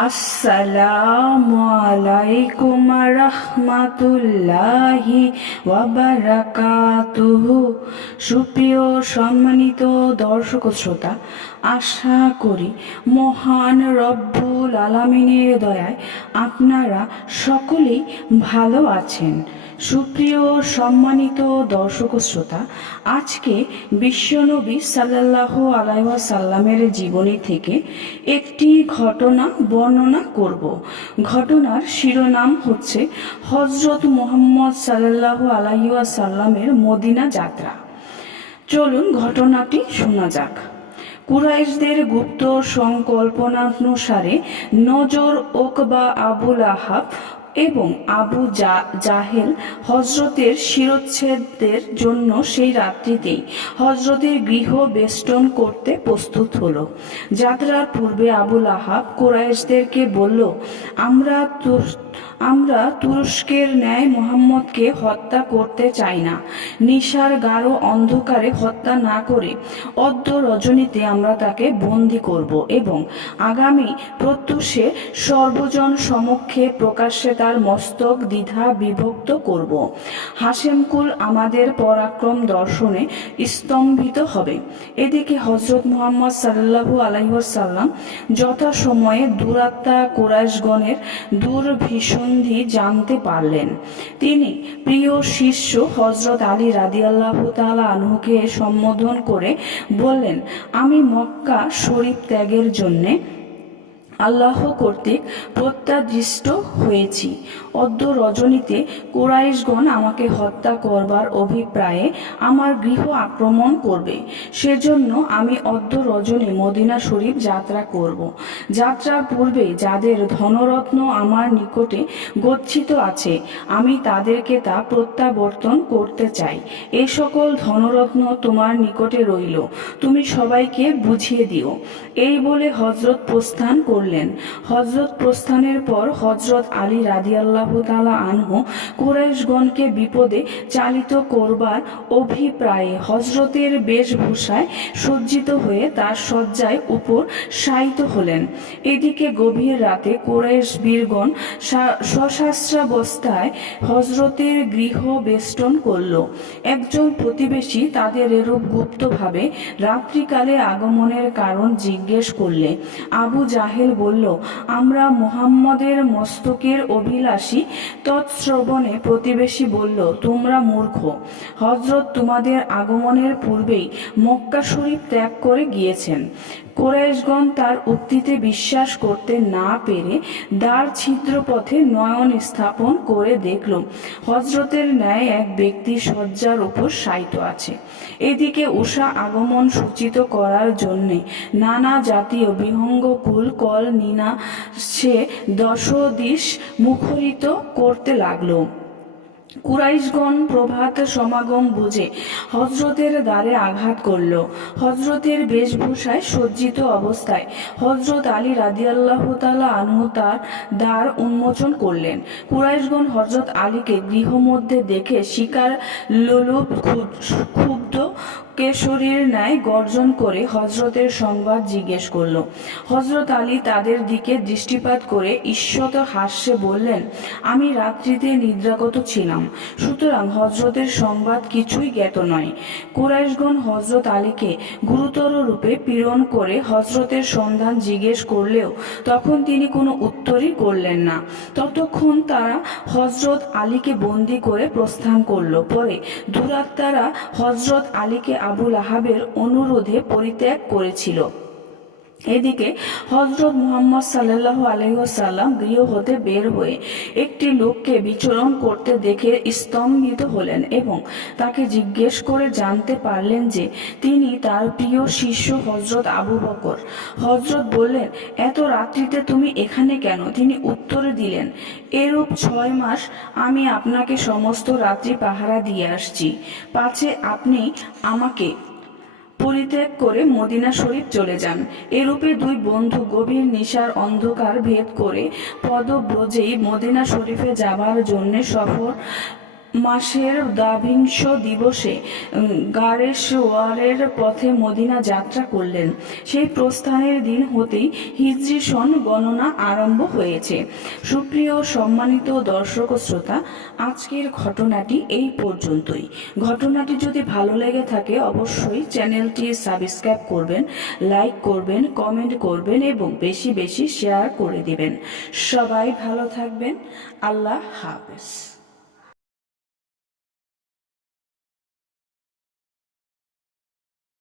আসসালামু আলাইকুম রহমাতুল্লাহি ওয়া বারাকাতুহু। সুপ্রিয় সম্মানিত দর্শক শ্রোতা, আশা করি মহান রব্বুল আলামিনের দয়ায় আপনারা সকলেই ভালো আছেন। সুপ্রিয় সম্মানিত দর্শক শ্রোতা, আজকে বিশ্বনবী সাল্লাল্লাহু আলাইহি ওয়াসাল্লামের জীবনী থেকে একটি ঘটনা বর্ণনা করব। ঘটনার শিরোনাম হচ্ছে হযরত মুহাম্মদ সাল্লাল্লাহু আলাইহি ওয়াসাল্লামের মদিনা যাত্রা। চলুন ঘটনাটি শোনা যাক। কুরাইশদের গুপ্ত সংকল্পনানুসারে নজর, ওকবা, আবুল আহাব এবং আবু জাহেল হজরতের শিরচ্ছেদের জন্য সেই রাত্রিতেই হজরতের গৃহ বেষ্টন করতে প্রস্তুত হলো। যাত্রার পূর্বে আবুল আহাব কুরাইশদেরকে বলল, আমরা তুরস্কের ন্যায় মুহাম্মদকে হত্যা করতে চাই না। নিশার গাঢ় অন্ধকারে হত্যা না করে অদ্য রজনীতে আমরা তাকে বন্দী করব এবং আগামী প্রত্যুষে সর্বজন সমক্ষে প্রকাশ্যে তার মস্তক দ্বিধা বিভক্ত করব। হাশেমকুল আমাদের পরাক্রম দর্শনে স্তম্ভিত হবে। এদিকে হযরত মুহাম্মদ সাল্লাল্লাহু আলাইহি ওয়াসাল্লাম যথাসময়ে দুরাত্মা কুরাইশগণের দুর্ভিসন্ধি জানতে পারলেন। তিনি প্রিয় শিষ্য হযরত আলী রাদিয়াল্লাহু তাআলা আনহুকে সম্বোধন করে বললেন, আমি মক্কা শরীফ ত্যাগের জন্যে আল্লাহ কর্তৃক প্রত্যাদিষ্ট হয়েছি। অদ্য রজনীতে কুরাইশগণ আমাকে হত্যা করবার অভিপ্রায়ে আমার গৃহ আক্রমণ করবে। সেজন্য আমি অদ্য রজনী মদিনা শরীফ যাত্রা করব। যাত্রার পূর্বে যাদের ধনরত্ন আমার নিকটে গচ্ছিত আছে, আমি তাদেরকে তা প্রত্যাবর্তন করতে চাই। এ সকল ধনরত্ন তোমার নিকটে রইল, তুমি সবাইকে বুঝিয়ে দিও। এই বলে হযরত প্রস্থান করলেন। হযরত প্রস্থানের পর হযরত আলী রাদিয়াল্লাহু তাআলা আনহু কুরাইশগণকে বিপদে চালিত করবার অভিপ্রায়ে হযরতের বেশভূষায় সজ্জিত হয়ে তার শয্যায় উপর শায়িত হলেন। এদিকে গভীর রাতে কুরাইশ বীরগণ সশস্ত্রাবস্থায় হযরতের গৃহ বেষ্টন করল। একজন প্রতিবেশী তাদের এরূপ গুপ্তভাবে রাত্রিকালে আগমনের কারণ জিজ্ঞেস করলে আবু জাহেল বলল, আমরা মুহাম্মদের মস্তকের অভিলাষী। তৎশ্রবণে প্রতিবেশী বলল, তোমরা মূর্খ। হযরত তোমাদের আগমনের পূর্বেই মক্কা শরীফ ত্যাগ করে গিয়েছেন। কুরাইশগণ তার উক্তিতে বিশ্বাস করতে না পেরে দ্বার ছিদ্র পথে নয়ন স্থাপন করে দেখল হযরতের ন্যায় এক ব্যক্তি শয্যার উপর শায়িত আছে। এদিকে উষা আগমন সূচিত করার জন্যে নানা জাতীয় বিহঙ্গ কুল কল নিনা সে দশদিশ মুখরিত করতে লাগলো। কুরাইশগণ প্রভাত সমাগম বুঝে হযরতের দ্বারে আঘাত করল। হযরতের বেশভূষায় সজ্জিত অবস্থায় হযরত আলী রাদিয়াল্লাহু তাআলা আনহু তার দ্বার উন্মোচন করলেন। কুরাইশগণ হযরত আলীকে গৃহমধ্যে দেখে শিকার লোলুপ ক্ষুব্ধ কেশরীর ন্যায় গর্জন করে হযরতের সংবাদ জিজ্ঞেস করল। হযরত আলী তাদের দিকে দৃষ্টিপাত করে ঈষৎ হাস্যে বললেন, আমি রাত্রিতে নিদ্রাগত ছিলাম, সুতরাং হযরতের সংবাদ কিছুই জ্ঞাত নয়। কুরাইশগণ হযরত আলীকে গুরুতর রূপে পীড়ন করে হযরতের সন্ধান জিজ্ঞেস করলেও তখন তিনি কোনো উত্তরই করলেন না। ততক্ষণ তারা হযরত আলীকে বন্দী করে প্রস্থান করল। পরে দুরাত্মারা হযরত আলীকে আবুল আহাবের অনুরোধে পরিত্যাগ করেছিল। এদিকে হযরত মুহাম্মদ সাল্লাল্লাহু আলাইহি ওয়াসাল্লাম গৃহ হতে বের হয়ে একটি লোককে বিচরণ করতে দেখে স্তম্ভিত হলেন এবং তাকে জিজ্ঞেস করে জানতে পারলেন যে তিনি তার প্রিয় শিষ্য হযরত আবু বকর। হযরত বললেন, এত রাত্রিতে তুমি এখানে কেন? তিনি উত্তরে দিলেন, এরূপ 6 মাস আমি আপনাকে সমস্ত রাত্রি পাহারা দিয়ে আসছি, পাছে আপনি আমাকে পরিত্যাগ করে মদিনা শরীফ চলে যান। এরূপে দুই বন্ধু গভীর নিশার অন্ধকার ভেদ করে পদব্রজেই মদিনা শরীফে যাবার জন্য মাসের দ্বাবিংশ দিবসে গারেশওয়ারের পথে মদিনা যাত্রা করলেন। সেই প্রস্থানের দিন হতেই হিজরি সন গণনা আরম্ভ হয়েছে। সুপ্রিয় সম্মানিত দর্শক ও শ্রোতা, আজকের ঘটনাটি এই পর্যন্তই। ঘটনাটি যদি ভালো লেগে থাকে অবশ্যই চ্যানেলটি সাবস্ক্রাইব করবেন, লাইক করবেন, কমেন্ট করবেন এবং বেশি বেশি শেয়ার করে দিবেন। সবাই ভালো থাকবেন। আল্লাহ হাফেজ।